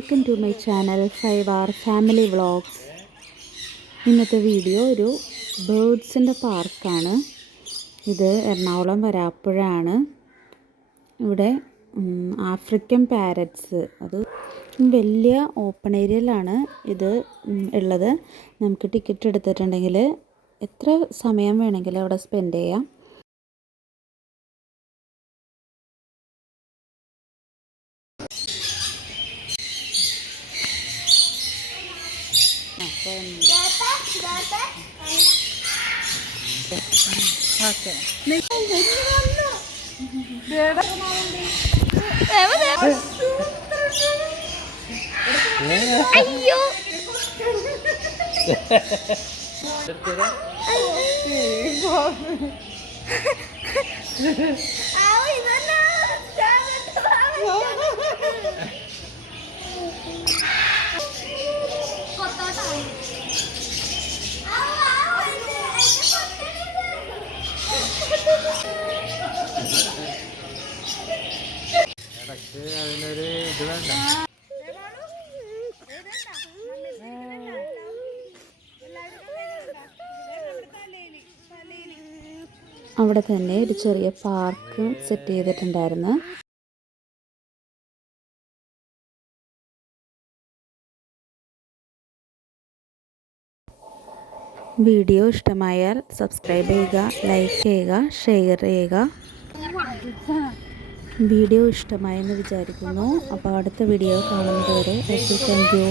Welcome to my channel 5R family vlogs. ഇന്നത്തെ video ഒരു ബേർഡ്സിൻ്റെ പാർക്കാണ്. ഇത് എറണാകുളം വരാപ്പുഴ ആണ്. ഇവിടെ ആഫ്രിക്കൻ പാരറ്റ്സ്, അത് വലിയ ഓപ്പൺ ഏരിയയിലാണ് ഇത് ഉള്ളത്. നമുക്ക് ടിക്കറ്റ് എടുത്തിട്ടുണ്ടെങ്കിൽ എത്ര സമയം വേണമെങ്കിലും അവിടെ സ്പെൻഡ് ചെയ്യാം. അയ്യോ അതിനൊരു ഇത് വേണ്ട. അവിടെ തന്നെ ഒരു ചെറിയ പാർക്ക് സെറ്റ് ചെയ്തിട്ടുണ്ടായിരുന്നു. വീഡിയോ ഇഷ്ടമായാൽ സബ്സ്ക്രൈബ് ചെയ്യുക, ലൈക്ക് ചെയ്യുക, ഷെയർ ചെയ്യുക. വീഡിയോ ഇഷ്ടമായെന്ന് വിചാരിക്കുന്നു. അപ്പോൾ അടുത്ത വീഡിയോ കാണുന്നത് വരെ താങ്ക് യു.